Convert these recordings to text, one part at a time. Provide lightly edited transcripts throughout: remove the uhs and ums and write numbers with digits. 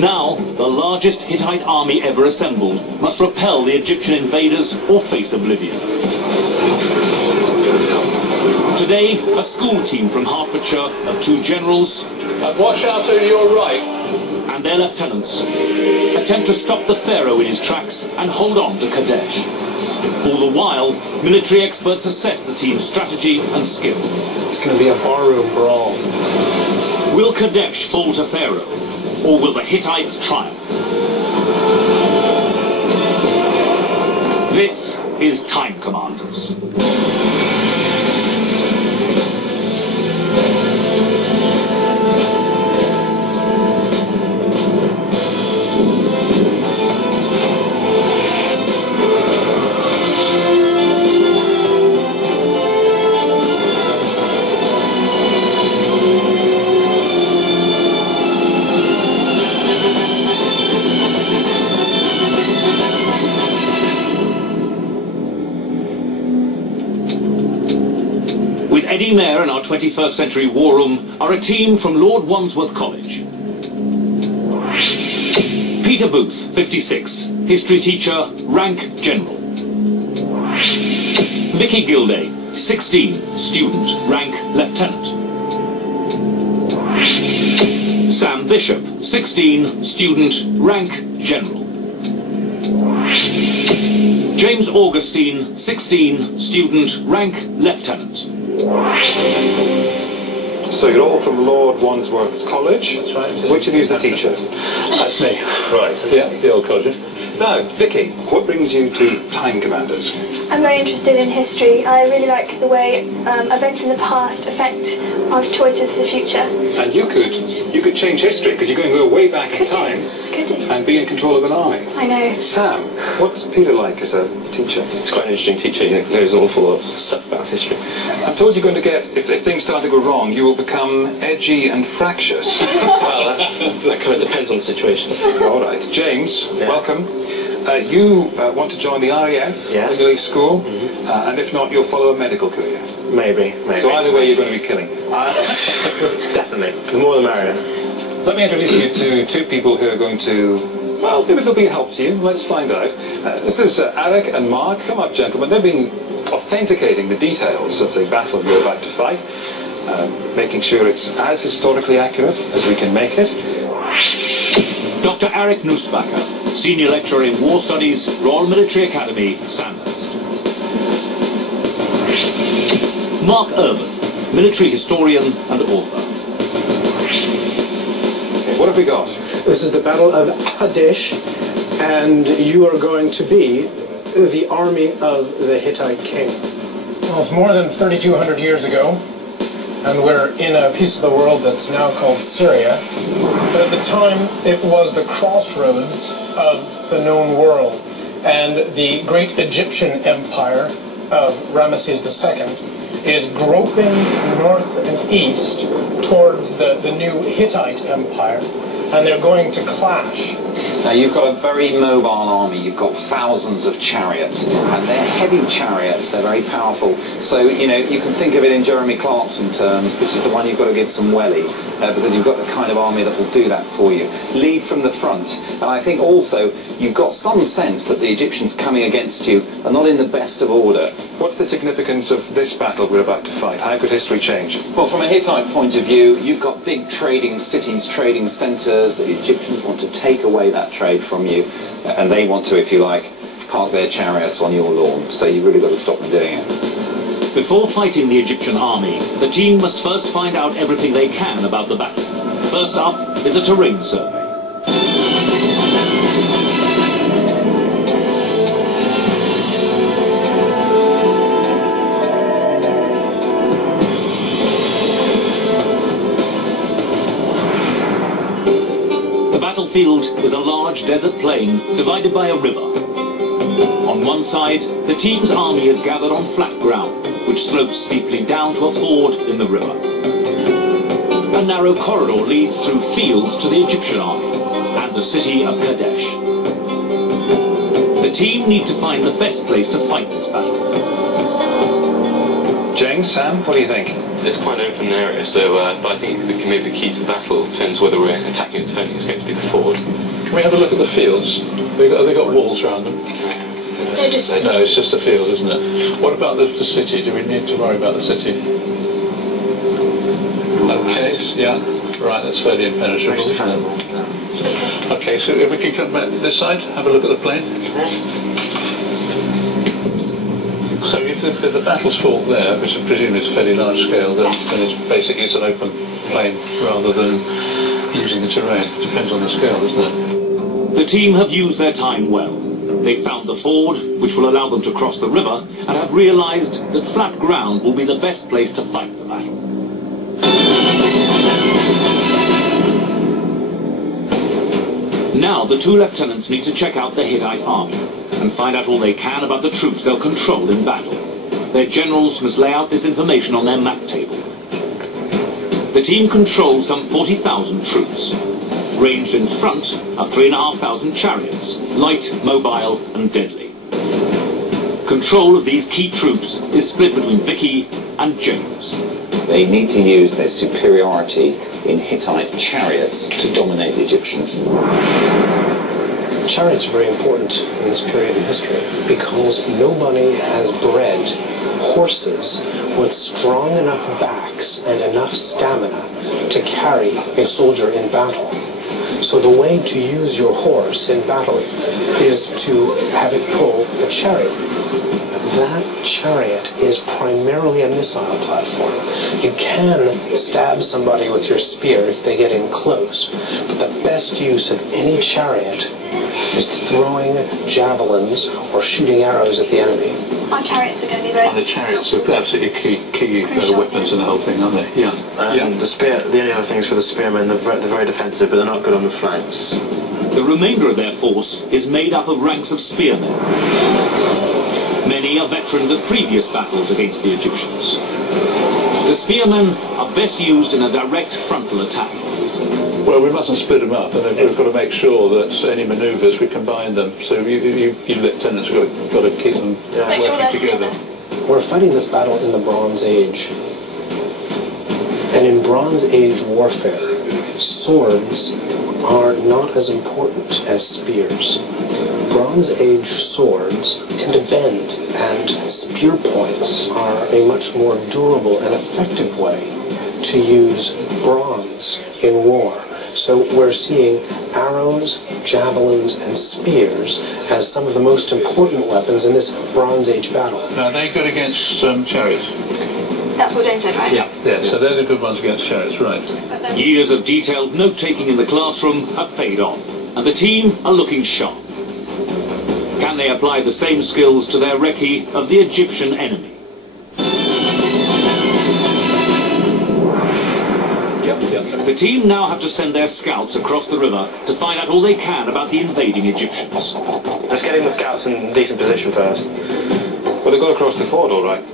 Now, the largest Hittite army ever assembled must repel the Egyptian invaders or face oblivion. Today, a school team from Hertfordshire of 2 generals, and watch out to your right, and their lieutenants attempt to stop the pharaoh in his tracks and hold on to Qadesh. All the while, military experts assess the team's strategy and skill. It's going to be a barroom brawl. Will Qadesh fall to pharaoh, or will the Hittites triumph? This is Time Commanders. Eddie Mayer and our 21st Century War Room are a team from Lord Wandsworth College. Peter Booth, 56, history teacher, rank general. Vicky Gilday, 16, student, rank lieutenant. Sam Bishop, 16, student, rank general. James Augustine, 16, student, rank lieutenant. So you're all from Lord Wandsworth's College? That's right. Which of you is the teacher? That's me. Right, yeah, the old college. Now, Vicky, what brings you to Time Commanders? I'm very interested in history. I really like the way events in the past affect our choices for the future. And you could change history, because you're going to go way back in time and be in control of an army. I know. Sam, what's Peter like as a teacher? He's quite an interesting teacher. He knows an awful lot of stuff about history. I'm told you're going to get, if things start to go wrong, you will become edgy and fractious. Well, that kind of depends on the situation. All right. James, welcome. You want to join the RAF, yes. when you leave school, and if not, you'll follow a medical career. Maybe. So either way, you're going to be killing. Definitely. The more the merrier. Let me introduce you to 2 people who are going to, well, maybe they'll be a help to you. Let's find out. This is Eric and Mark. Come up, gentlemen. They've been authenticating the details of the battle you're about to fight, making sure it's as historically accurate as we can make it. Dr. Eric Nussbacher, Senior Lecturer in War Studies, Royal Military Academy, Sandhurst. Mark Urban, Military Historian and Author. Okay, what have we got? This is the Battle of Qadesh, and you are going to be the army of the Hittite king. Well, it's more than 3,200 years ago, and we're in a piece of the world that's now called Syria. But at the time, it was the crossroads of the known world, and the great Egyptian empire of Ramesses II is groping north and east towards the new Hittite empire, and they're going to clash. Now you've got a very mobile army, you've got thousands of chariots, and they're heavy chariots, they're very powerful. So, you know, you can think of it in Jeremy Clarkson terms. This is the one you've got to give some welly, because you've got the kind of army that will do that for you. Lead from the front. And I think also you've got some sense that the Egyptians coming against you are not in the best of order. What's the significance of this battle we're about to fight? How could history change? Well, from a Hittite point of view, you've got big trading cities, trading centres. The Egyptians want to take away that trade from you, and they want to, if you like, park their chariots on your lawn. So you've really got to stop them doing it. Before fighting the Egyptian army, the team must first find out everything they can about the battle. First up is a terrain survey. The battlefield is a large desert plain divided by a river. On one side, the team's army is gathered on flat ground, which slopes steeply down to a ford in the river. A narrow corridor leads through fields to the Egyptian army and the city of Qadesh. The team need to find the best place to fight this battle. James, Sam, what do you think? It's quite an open area, so but I think maybe the key to the battle depends whether we're attacking or defending. It's going to be the ford. Can we have a look at the fields? Have they got walls around them? They're just... No, it's just a field, isn't it? What about the city? Do we need to worry about the city? Okay, yeah. Right, that's fairly impenetrable. Okay, so if we can come back this side, have a look at the plain. So if the battle's fought there, which I presume is a fairly large scale, then it's an open plain rather than using the terrain. Depends on the scale, doesn't it? The team have used their time well. They found the ford, which will allow them to cross the river, and have realised that flat ground will be the best place to fight the battle. Now the two lieutenants need to check out the Hittite army and find out all they can about the troops they'll control in battle. Their generals must lay out this information on their map table. The team controls some 40,000 troops. Ranged in front are 3,500 chariots, light, mobile and deadly. Control of these key troops is split between Vicky and James. They need to use their superiority in Hittite chariots to dominate the Egyptians. Chariots are very important in this period in history because nobody has bred horses with strong enough backs and enough stamina to carry a soldier in battle. So the way to use your horse in battle is to have it pull a chariot. That chariot is primarily a missile platform. You can stab somebody with your spear if they get in close, but the best use of any chariot is throwing javelins or shooting arrows at the enemy. Our chariots are going to be very... And the chariots are absolutely key weapons in the whole thing, aren't they? Yeah. The spear. The only other things for the spearmen, they're very defensive, but they're not good on the flanks. The remainder of their force is made up of ranks of spearmen. Many are veterans of previous battles against the Egyptians. The spearmen are best used in a direct frontal attack. Well, we mustn't split them up, and we've got to make sure that any manoeuvres we combine them. So you lieutenants have got to keep them working together. We're fighting this battle in the Bronze Age. And in Bronze Age warfare, swords are not as important as spears. Bronze Age swords tend to bend, and spear points are a much more durable and effective way to use bronze in war. So we're seeing arrows, javelins, and spears as some of the most important weapons in this Bronze Age battle. Now, are they good against chariots? That's what James said, right? Yeah, so they're the good ones against chariots, right. Years of detailed note-taking in the classroom have paid off, and the team are looking sharp. Can they apply the same skills to their recce of the Egyptian enemy? The team now have to send their scouts across the river to find out all they can about the invading Egyptians. Let's get in the scouts in decent position first. Well, they've got across the ford, all right.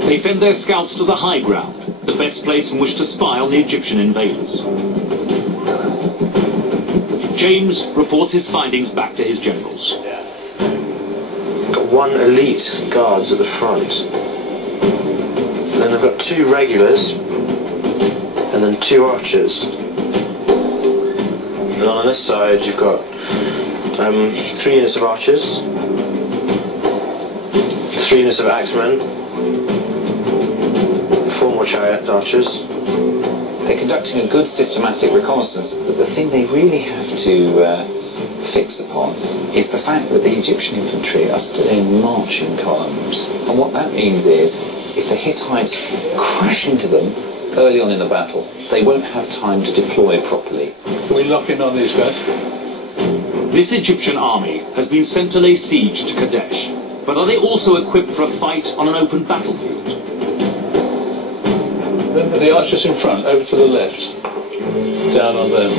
They send their scouts to the high ground, the best place from which to spy on the Egyptian invaders. James reports his findings back to his generals. Got one elite guards at the front. Then they've got two regulars. And then two archers. And on this side you've got 3 units of archers, 3 units of axemen, 4 more chariot archers. They're conducting a good systematic reconnaissance, but the thing they really have to fix upon is the fact that the Egyptian infantry are still in marching columns. And what that means is, if the Hittites crash into them early on in the battle, they won't have time to deploy properly. Can we lock in on these guys? This Egyptian army has been sent to lay siege to Qadesh, but are they also equipped for a fight on an open battlefield? Remember the archers in front, over to the left, down on them.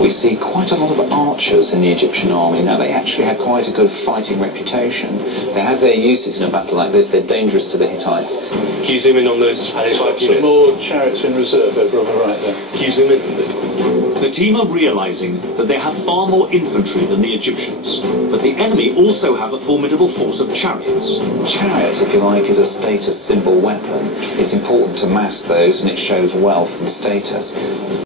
We see quite a lot of archers in the Egyptian army. Now, they actually had quite a good fighting reputation. They have their uses in a battle like this. They're dangerous to the Hittites. Can you zoom in on those 5 units? Some more chariots in reserve over on the right there. Can The team are realizing that they have far more infantry than the Egyptians, but the enemy also have a formidable force of chariots. Chariot, if you like, is a status symbol weapon. It's important to mass those, and it shows wealth and status.